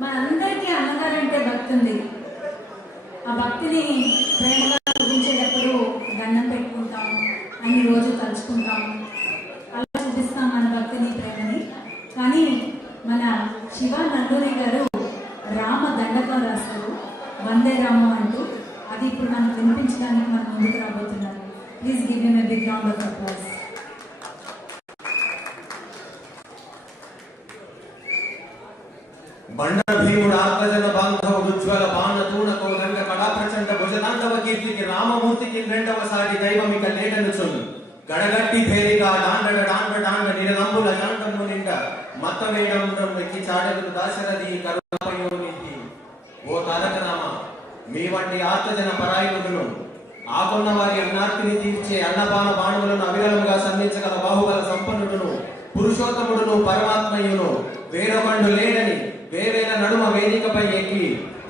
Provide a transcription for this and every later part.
మనందరికీ అన్నగారంటే భక్తి ఉంది ఆ భక్తిని ప్రేమగా చూపించేటప్పుడు దండం పెట్టుకుంటాం అన్ని రోజు తలుచుకుంటాం. అలా చూపిస్తాం మన భక్తిని ప్రేమని. కానీ మన శివ నల్లూరి గారు రామ దండకం రాస్తారు. వందే రామం అంటూ అది ఇప్పుడు మనం వినిపించడానికి మనం ముందుకు రాబోతున్నాం please give em a big round of applause Banda Bheemudu ఆత్మజన బాంధవ ఉజ్వల బాణ తూణ కోదండ కళా ప్రచండ కీర్తికి రామమూర్తికి రెండవసారి దైవం ఇక దైవమిక చొల్లు గడగట్టి భేరిగా డాండగ డాండ డాండ నిరలంబుల జాండము నిండ మత వేయడం వెక్కి చాటలు దాశరథి కరుణపయోనికి ఓ తారక రామ మీ వంటి ఆత్మజన పరాయణులను ఆకున్న వారి అన్నార్తిని తీర్చే అన్నపాన బాణువులను అవిరలముగా సంధించగల బాహుబల సంపన్నుడును పురుషోత్తముడును పరమాత్మయును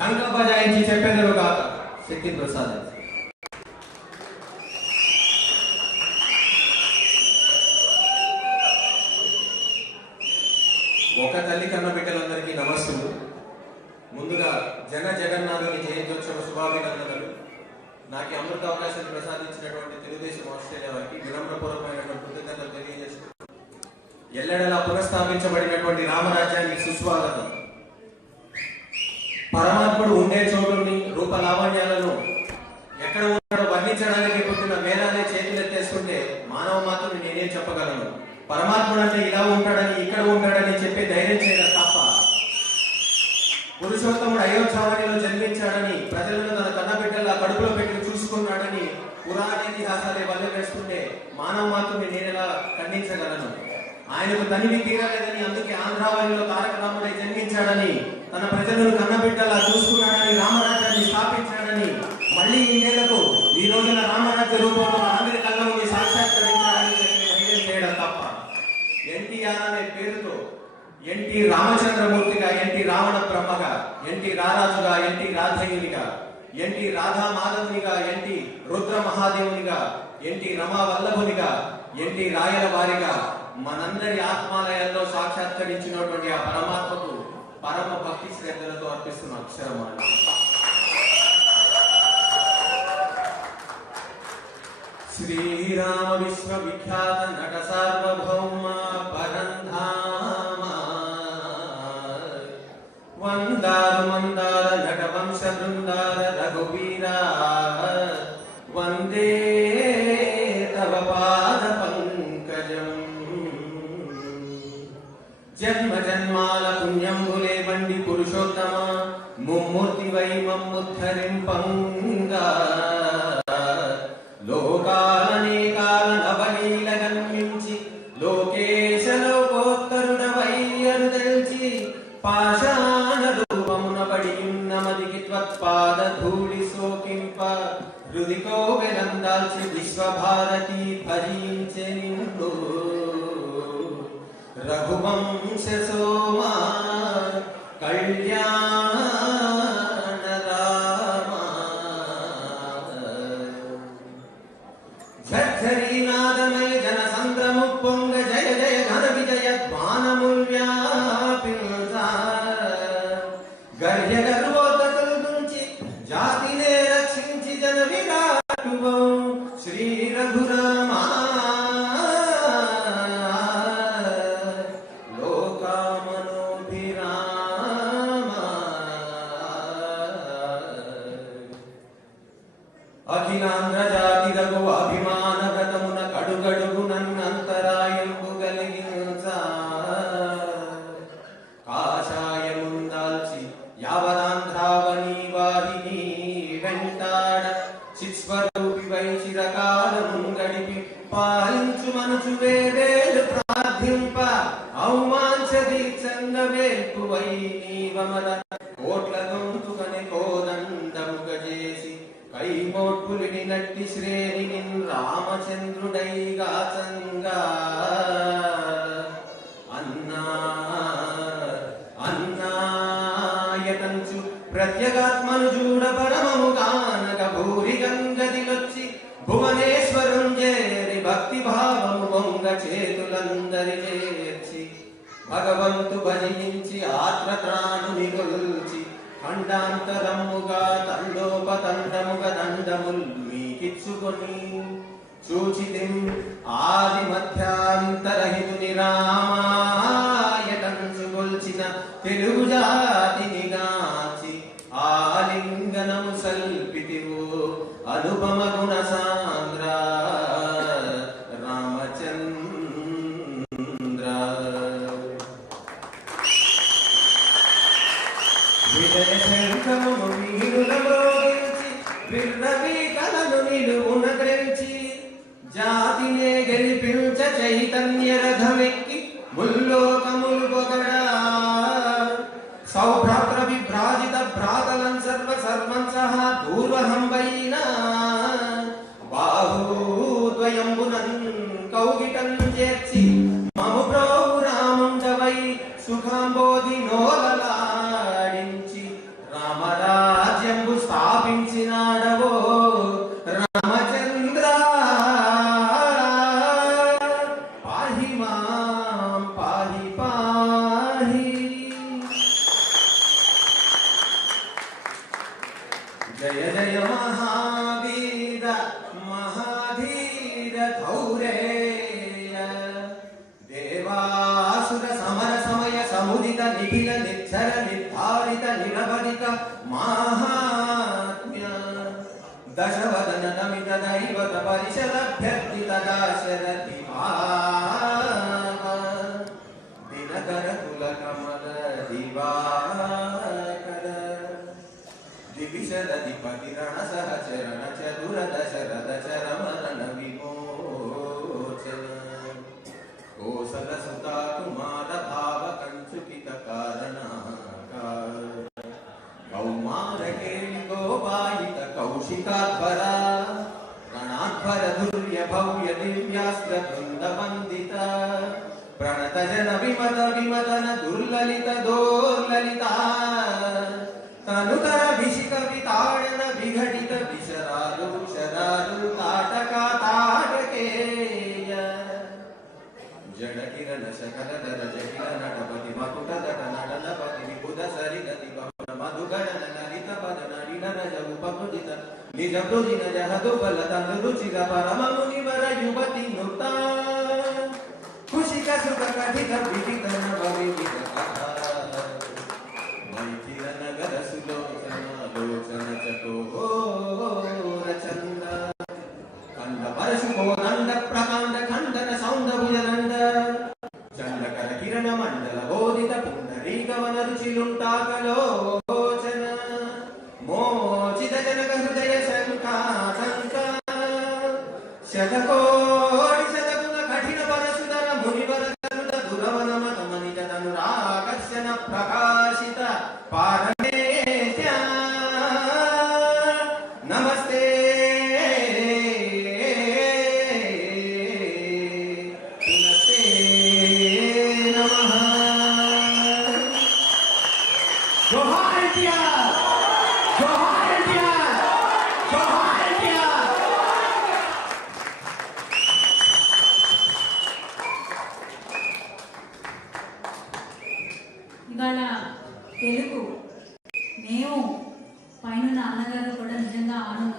టంక బజాయించి చెప్పెదరు కాక శక్తి ప్రసాద్. ఒక తల్లి కన్న బిడ్డలందరికీ నమస్సులు. ముందుగా జన జగన్నాథుని జయంత్యోత్సవ శుభాభినందనలు. నాకు అమృత అవకాశాన్ని ప్రసాదించినటువంటి తెలుగుదేశం ఆస్ట్రేలియా వారికి వినమ్రపూర్వకమైనటువంటి కృతజ్ఞతలు తెలియజేస్తూ ఎల్లడలా పునఃస్థాపించబడినటువంటి రామరాజ్యానికి సుస్వాగతం. పరమాత్ముడు ఉండే చోటుని రూపలావణ్యాలను ఎక్కడ ఉన్నాడో వర్ణించడానికి పుట్టిన వేదాన్ని చేతులెత్తేస్తుంటే మానవ మాత్రం నేనేం చెప్పగలను. పరమాత్ముడు అంటే ఇలా ఉంటాడని ఇక్కడ ఉంటాడని చెప్పి ధైర్యం చేయడం తప్ప పురుషోత్తముడు అయోధ్యావనిలో జన్మించాడని ప్రజలను తన కన్నబిడ్డల కడుపులో పెట్టి చూసుకున్నాడని పురాణ ఇతిహాసాలే వల్ల వేస్తుంటే మానవ మాత్రుని నేనెలా ఖండించగలను? ఆయనకు తనివి తీరలేదని అందుకే ఆంధ్రావనిలో తారక రాముడై జన్మించాడని తన ప్రజలను కన్నబిడ్డలా చూసుకున్నాడని రామరాజ్యాన్ని స్థాపించాడని మళ్ళీ ఈ నేలకు ఈ రోజున రామరాజ్య రూపంలో అమెరికాలో కళ్ళ ముందు సాక్షాత్కరించాడని చెప్పి చేయడం తప్ప. ఎన్టీఆర్ అనే పేరుతో ఎన్టీ రామచంద్రమూర్తిగా ఎన్టీ రావణ బ్రహ్మగా ఎన్టీ రారాజుగా ఎన్టీ రాధయునిగా ఎన్టీ రాధా మాధవునిగా ఎన్టీ రుద్ర మహాదేవునిగా ఎన్టీ రమా వల్లభునిగా ఎన్టీ రాయల వారిగా మనందరి ఆత్మాలయాల్లో సాక్షాత్కరించినటువంటి ఆ పరమాత్మకు పరమ భక్తి శ్రద్ధలతో అర్పిస్తున్న అక్షరమాల శ్రీరామ విశ్వవిఖ్యాత నటసార్వ ముమ్మూర్తి వై మమ్ముద్ధరింపంగా లోకాలనేకాల లోకేశ లోకోత్తరుడవయ్యను తెల్చి పాషాణ రూపమున పడియున్న మదికి త్వత్పాద ధూళి సోకింప హృదికో వెలందాల్చి విశ్వభారతి భజించె నిన్ను రఘువంశ సోమా అఖిలాంధ్ర జాతి రఘు అభిమాన వ్రతమున కడుగడుగు నన్నంతరాయంబు కలిగించ కాషాయముందాల్చి యావదాంధ్రావని వారిని వెంటాడ చిస్వరూపి వై చిరకాలము గడిపి పాలించు మనుచు వేవేలు ప్రార్థింప. అవమాంస దీక్షంగ వేల్పువై నీవమర నట్టి శ్రేణిని రామచంద్రుడైగా చంగా అన్నా అన్నాయటంచు ప్రత్యేగాత్మను చూడ పరమము కానక భూరి గంగదిలొచ్చి భువనేశ్వరం చేరి భక్తి భావము పొంగ చేతులందరి చేర్చి భగవంతు భజించి ఆత్రత్రాణుని గొల్చి ఖండాంతరముగా తండోపతండముగా దండముల్ ఇచ్చుకొని చూచితిం ఆది మధ్యాంతరహితుని రామాయటంచుకొల్చిన తెలుగు జాతిని గాచి ఆలింగనము సల్పితివో అనుపమగు धमिक्की बुल्लो దైవత దినకర కుల కమల దివాకర దివిశదధిపతి రణ సహచరణ చతుర దశరథ చరమరణ విమోచన కోసల సుతా కుమార భావ కంచుకిత కారణ కౌమారకేళి గోపాయిత కౌశికాధ్వర గణాధ్వర దుర్య విమత విమతన దుర్లలిత దోర్లలిత తనుతర విషిక వితాడన విఘటిత విశరాలు శరాలు తాటక తాటకేయ జడ కిరణ సకల నిజ పృజిన జహదు బల తను రుచిర పరమ మునివర యువతి నుత కుశిక సుఖ కథిత విదిత ఇవాళ తెలుగు. మేము పైన నాన్నగారు కూడా నిజంగా ఆనందంతో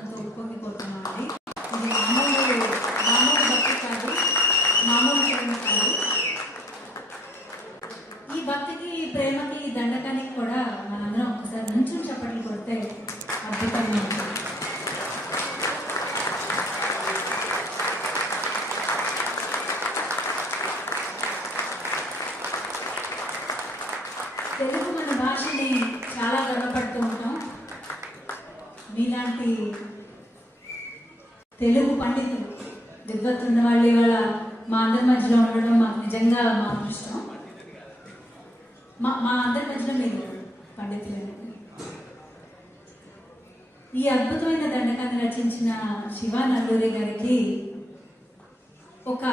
తెలుగు పండితులు. దిగ్గతున్న వాళ్ళు ఇవాళ మా అందరి మధ్యలో ఉండడం మాకు నిజంగా మా అదృష్టం. మా మా అందరి మధ్యలో మీరు పండితులు ఈ అద్భుతమైన దండకాన్ని రచించిన శివ నల్లూరి గారికి ఒక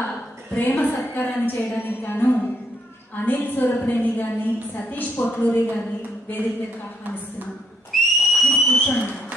ప్రేమ సత్కారాన్ని చేయడానికి గాను అనిల్ సూరప్రేమి గారిని సతీష్ పొట్లూరి గారిని వేదిక మీదకి ఆహ్వానిస్తున్నాం. కూర్చోండి.